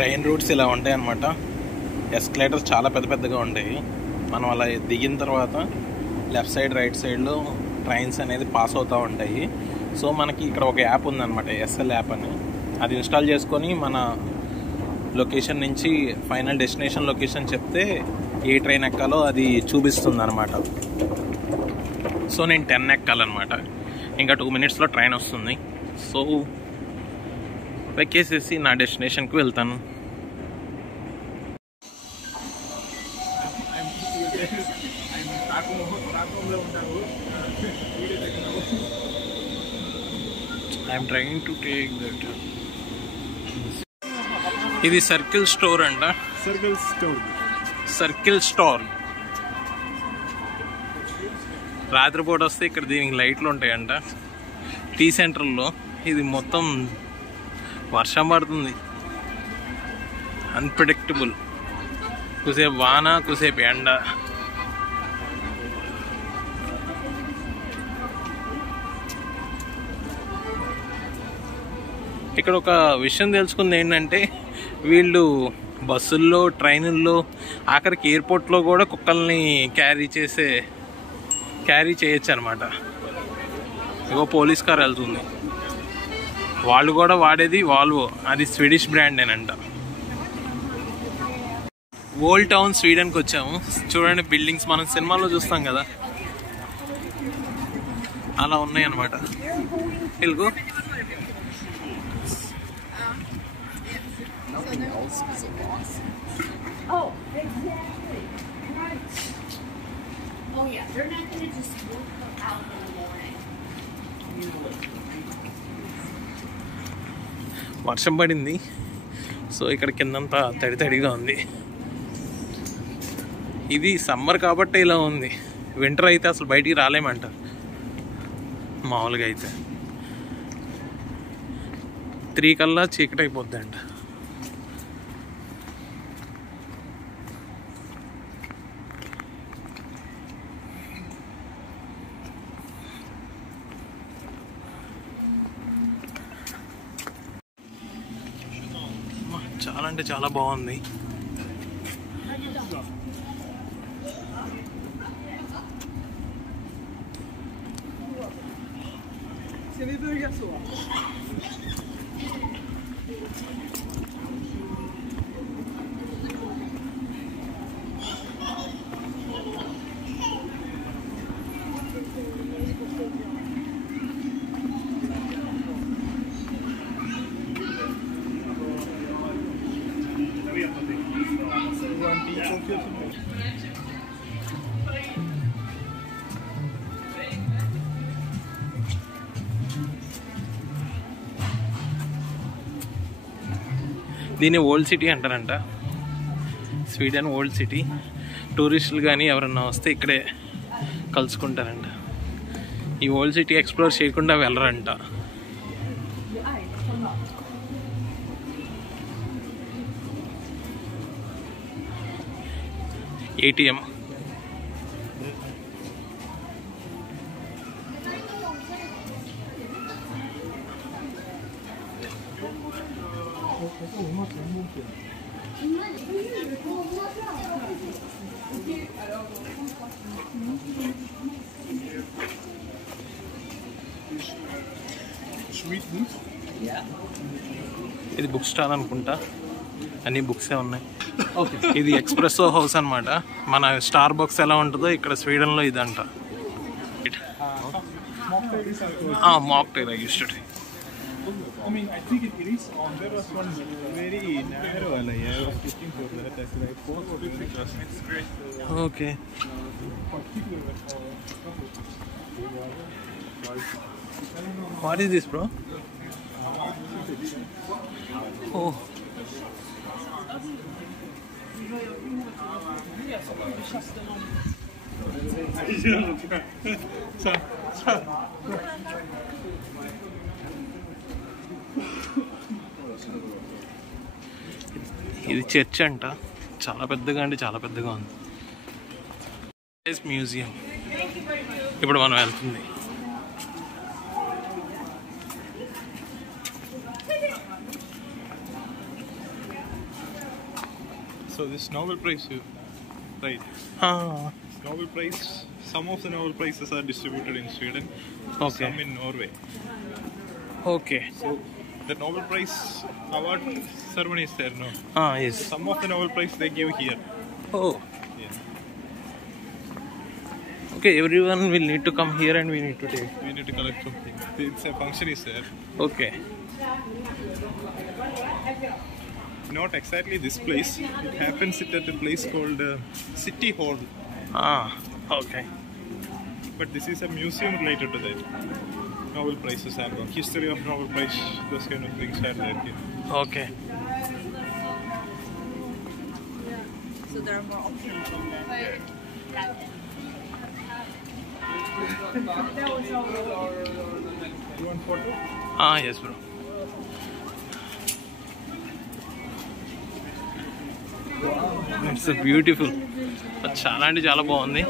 Train roots ఇలా ఉంటాయి అన్నమాట. ఎస్కలేటర్స్ చాలా పెద్ద పెద్దగా ఉంటాయి. మనం అలా దిగిన తర్వాత లెఫ్ట్ సైడ్ రైట్ సైడ్లో ట్రైన్స్ అనేది పాస్ అవుతూ ఉంటాయి. సో మనకి ఇక్కడ ఒక యాప్ ఉందన్నమాట, ఎస్ఎల్ యాప్ అని. అది ఇన్స్టాల్ చేసుకొని మన లొకేషన్ నుంచి ఫైనల్ డెస్టినేషన్ లొకేషన్ చెప్తే ఏ ట్రైన్ ఎక్కాలో అది చూపిస్తుంది అనమాట. సో నేను 10 ఎక్కాలన్నమాట. ఇంకా 2 minutesలో ట్రైన్ వస్తుంది. సో ఎక్కేసేసి నా డెస్టినేషన్కి వెళ్తాను. I'm trying to take that. ఇది సర్కిల్ స్టోర్ అంట. Circle store. రాత్రిపూట వస్తే ఇక్కడ దీనికి లైట్లు ఉంటాయంట. టీ సెంటర్లో ఇది మొత్తం వర్షం పడుతుంది, అన్ప్రెడిక్టబుల్. కుసేపు వాన, కుసేపు ఎండ. ఇక్కడ ఒక విషయం తెలుసుకుంది ఏంటంటే, వీళ్ళు బస్సుల్లో, ట్రైనుల్లో, ఆఖరికి ఎయిర్పోర్ట్లో కూడా కుక్కల్ని క్యారీ చేయొచ్చు అనమాట. ఇగో పోలీస్ కార్ వెళ్తుంది. వాళ్ళు కూడా వాడేది వాల్వో, అది స్వీడిష్ బ్రాండేనంట. ఓల్డ్ టౌన్ స్వీడన్కి వచ్చాము. చూడండి బిల్డింగ్స్, మనం సినిమాలో చూస్తాం కదా, అలా ఉన్నాయి అన్నమాట. తెలుగు వర్షం పడింది. సో ఇక్కడ కిందంతా తడిగా ఉంది. ఇది సమ్మర్ కాబట్టి ఇలా ఉంది. వింటర్ అయితే అసలు బయటికి రాలేమంట. మామూలుగా అయితే 3 కల్లా చీకటి అయిపోద్ది అంట. చాలా అంటే చాలా బాగుంది. దీన్ని ఓల్డ్ సిటీ అంటారంట. Sweden old city. టూరిస్టులు కానీ ఎవరన్నా వస్తే ఇక్కడే కలుసుకుంటారంట. ఈ ఓల్డ్ సిటీ ఎక్స్ప్లోర్ చేయకుండా వెళ్ళరంట. ఏటీఎం. ఇది బుక్ స్టాల్ అనుకుంటా, అన్ని బుక్సే ఉన్నాయి. ఇది ఎక్స్ప్రెస్సో హౌస్ అనమాట. మన స్టార్ బక్స్ ఎలా ఉంటుందో ఇక్కడ స్వీడన్లో ఇదంట. Mocktail I used to drink. I mean, I think it is. There was one very narrow alley. I was looking for that. I forgot it's great. Okay. What is this, bro? Oh. ఇది church అంట. చాలా పెద్దగా అంటే చాలా పెద్దగా ఉంది. Museum. ఇప్పుడు మనం వెళ్తుంది. So this Nobel Prize, right? Nobel Prize. Some of the Nobel Prizes are distributed in Sweden. Okay. Some in Norway. Okay. So the Nobel Prize award ceremony is there, no? Yes. Some of the Nobel Prize they give here. Oh. Yeah. Okay, everyone will need to come here and we need to take. We need to collect something. It's a function is there. Okay. Not exactly this place. It happens at a place called City Hall. Okay. But this is a museum related to that. Nobel Prizes are there. History of Nobel Prize, those kind of things are there here. Okay. So there are more options on that. You want photo? Yes, bro. It's a beautiful. చాలా అంటే చాలా బాగుంది.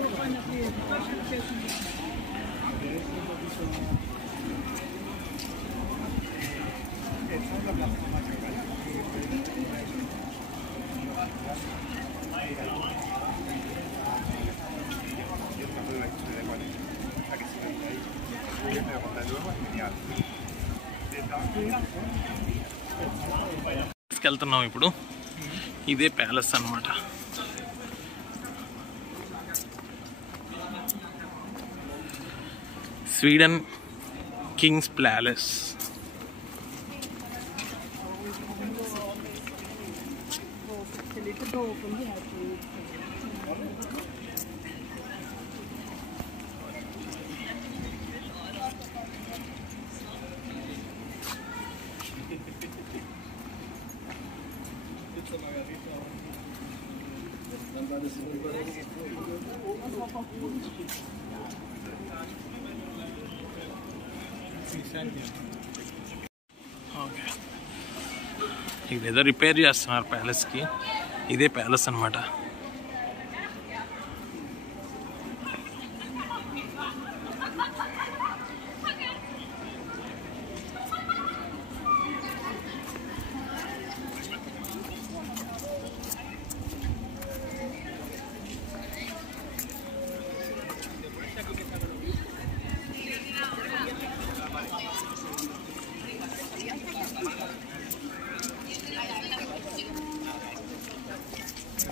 వెళ్తున్నాం ఇప్పుడు. ఇదే palace అన్నమాట. Sweden Kings palace. ఇదేదో repair చేస్తున్నారు ప్యాలెస్కి. ఇదే ప్యాలెస్ అన్నమాట.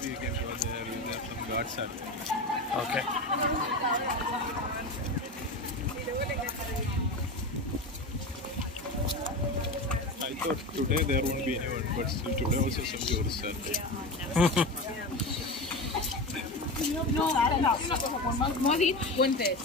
Maybe you can go there. There some guards are there. Okay. I thought today there won't be anyone, but still today also some tourists are there. Puentes.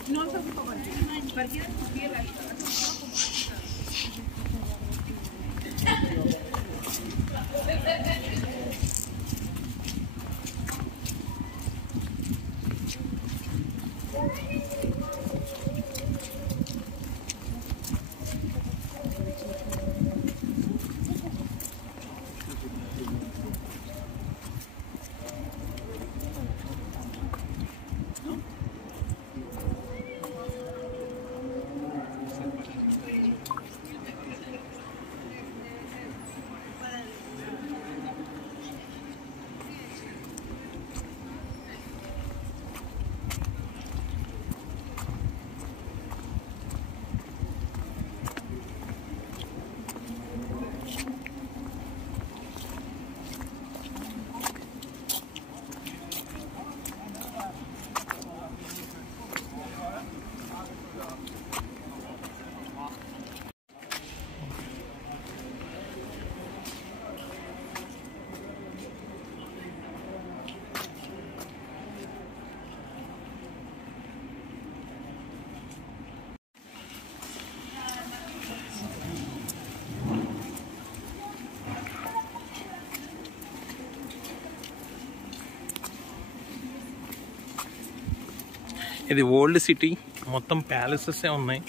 ఇది old city. మొత్తం palaces ఉన్నాయి.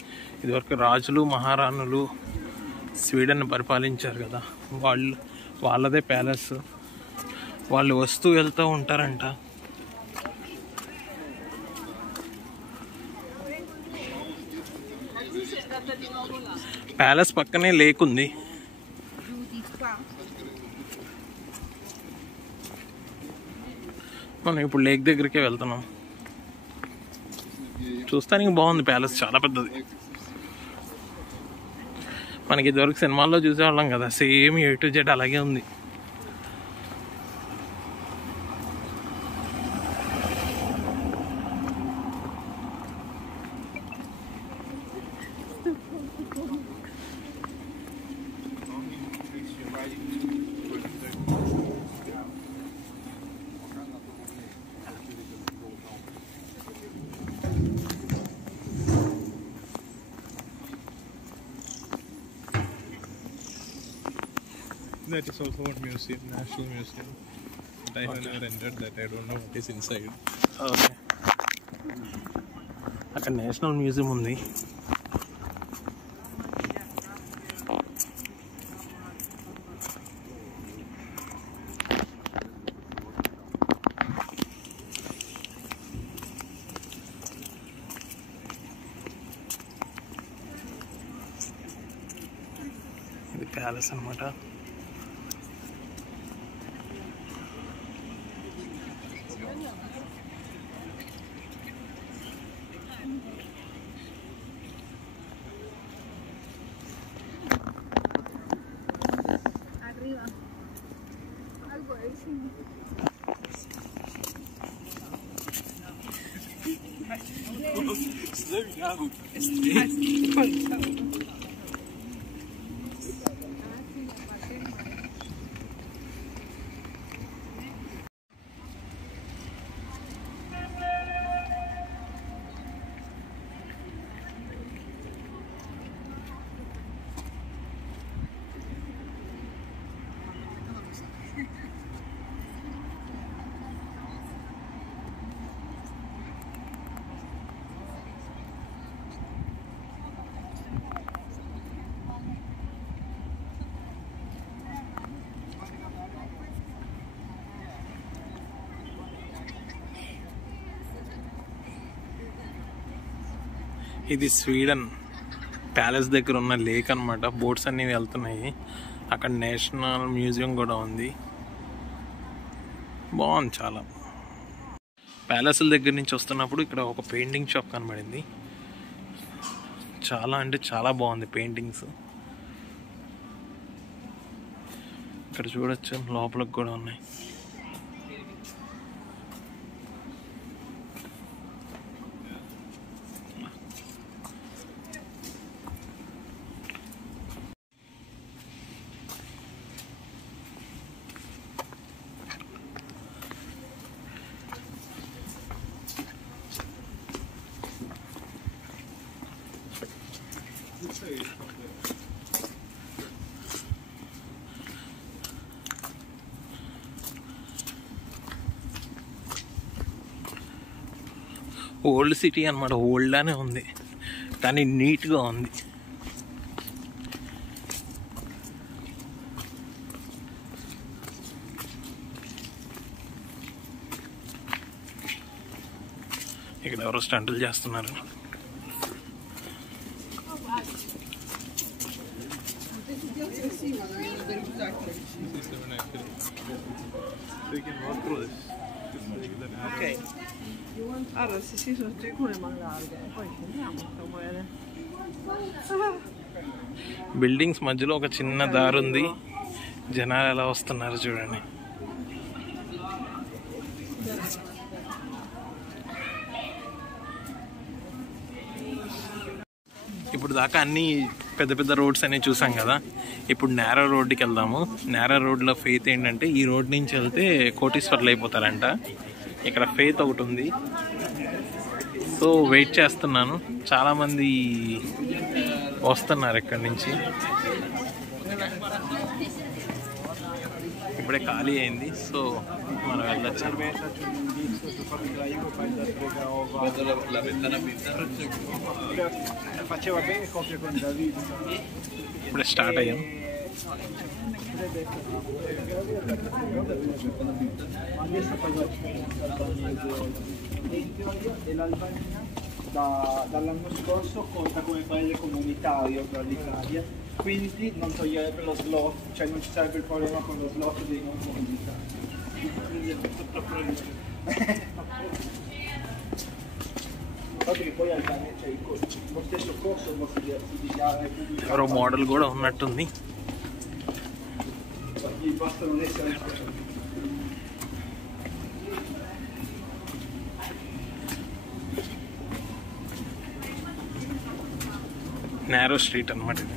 ఇదివరకు రాజులు మహారాణులు Sweden పరిపాలించారు కదా, వాళ్ళదే palace. వాళ్ళు వస్తూ వెళ్తూ ఉంటారంట. ప్యాలెస్ పక్కనే లేక్ ఉంది. మనం ఇప్పుడు లేక్ దగ్గరికే వెళ్తున్నాం. చూస్తానికి బాగుంది ప్యాలెస్, చాలా పెద్దది. మనకి ఇదివరకు సినిమాల్లో చూసేవాళ్ళం కదా, సేమ్ A to Z అలాగే ఉంది. That is also one museum, National Museum. But I have never entered that. I don't know what is inside. Okay, అక్కడ నేషనల్ మ్యూజియం ఉంది. ఇది ప్యాలెస్ అన్నమాట. Arriba. Algo así. ఇది స్వీడన్ ప్యాలెస్ దగ్గర ఉన్న lake అన్నమాట. బోట్స్ అన్నీ వెళ్తున్నాయి. అక్కడ నేషనల్ మ్యూజియం కూడా ఉంది. బాగుంది చాలా. ప్యాలెస్ల దగ్గర నుంచి వస్తున్నప్పుడు ఇక్కడ ఒక పెయింటింగ్ షాప్ కనబడింది. చాలా అంటే చాలా బాగుంది పెయింటింగ్స్. ఇక్కడ చూడొచ్చు, లోపలికి కూడా ఉన్నాయి. ఓల్డ్ సిటీ అన్నమాట. ఓల్డ్ అనే ఉంది కానీ నీట్గా ఉంది. ఇక్కడ ఎవరో స్టంటులు చేస్తున్నారు. Ok. Allora, se si sono sicure ma larghe, poi scendiamo se vuole. Buildings మధ్యలో ఒక చిన్న దారి ఉంది. జనాలు ఎలా వస్తున్నారు చూడండి. ఇప్పుడు దాకా అన్ని పెద్ద పెద్ద రోడ్స్ అన్ని చూసాం కదా. ఇప్పుడు నేరో రోడ్డుకి వెళ్దాము. నేరో రోడ్లో ఫెయిత్ ఏంటంటే ఈ రోడ్ నుంచి వెళ్తే కోటీశ్వర్లు అయిపోతారంట. ఇక్కడ ఫెయిత్ ఒకటి ఉంది. సో వెయిట్ చేస్తున్నాను. చాలామంది వస్తున్నారు ఇక్కడి నుంచి. ఇప్పుడే ఖాళీ అయింది. సో మనం వెళ్ళొచ్చు. ఇప్పుడే స్టార్ట్ అయ్యాం. Dall'anno scorso conta come paese comunitario per l'Italia, quindi non toglierebbe lo slot, cioè non ci sarebbe il problema con lo slot dei non comunitari. Che poi al cane c'è lo stesso corso si dichiara Repubblica. ఎవరో model కూడా ఉన్నట్టుంది. Gli basta non essere narrow street అన్నమాట ఇది.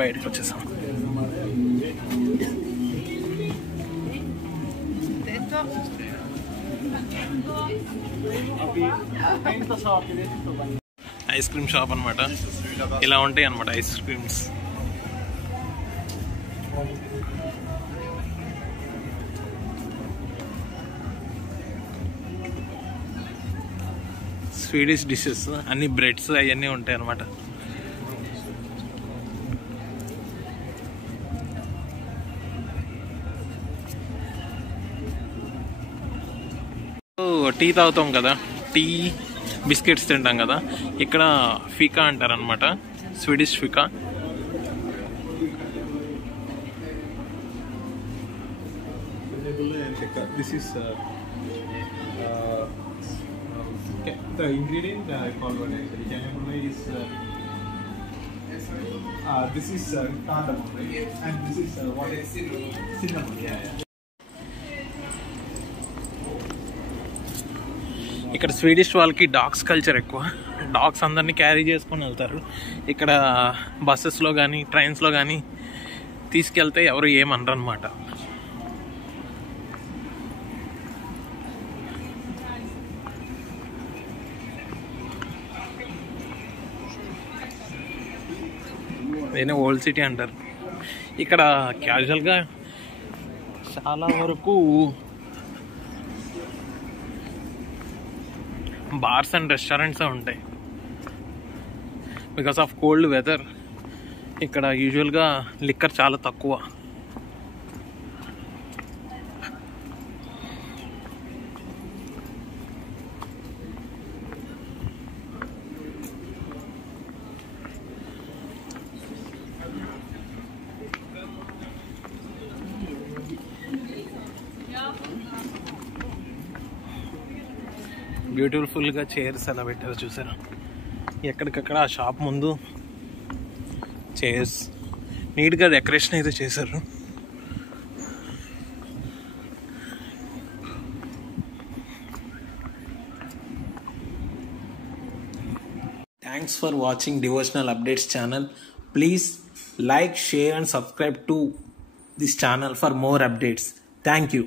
బయటకు వచ్చేసాం. Ice cream shop అన్నమాట. ఇలా ఉంటాయి అన్నమాట ఐస్ క్రీమ్స్. స్వీడిష్ డిషెస్ అన్ని బ్రెడ్స్ అవన్నీ ఉంటాయి అన్నమాట. టీ తాగుతాం కదా, టీ బిస్కెట్స్ తింటాం కదా, ఇక్కడ ఫికా అంటారు అనమాట, Swedish ఫికా. This is the ingredient called what actually. Canapula is this is cardamom, right? And this is what is cinnamon. Yeah. ఇక్కడ స్వీడిష్ వాళ్ళకి డాగ్స్ కల్చర్ ఎక్కువ. డాగ్స్ అందరినీ క్యారీ చేసుకొని వెళ్తారు. ఇక్కడ బస్సెస్లో కానీ ట్రైన్స్లో కానీ తీసుకెళ్తే ఎవరు ఏమనరు అనమాట. ఏదైనా ఓల్డ్ సిటీ అంటారు. ఇక్కడ క్యాజువల్గా చాలా వరకు బార్స్ అండ్ రెస్టారెంట్స్ ఉంటాయి. బికాస్ ఆఫ్ కోల్డ్ వెదర్ ఇక్కడ యూజువల్గా లిక్కర్ చాలా తక్కువ. బ్యూటిఫుల్గా చైర్స్ ఎలా పెట్టారు చూసారా. ఎక్కడికక్కడ ఆ షాప్ ముందు చైర్స్ నీట్గా డెకరేషన్ అయితే చేశారు. Thanks for watching devotional updates channel. Please like, share and subscribe to this channel for more updates. Thank you.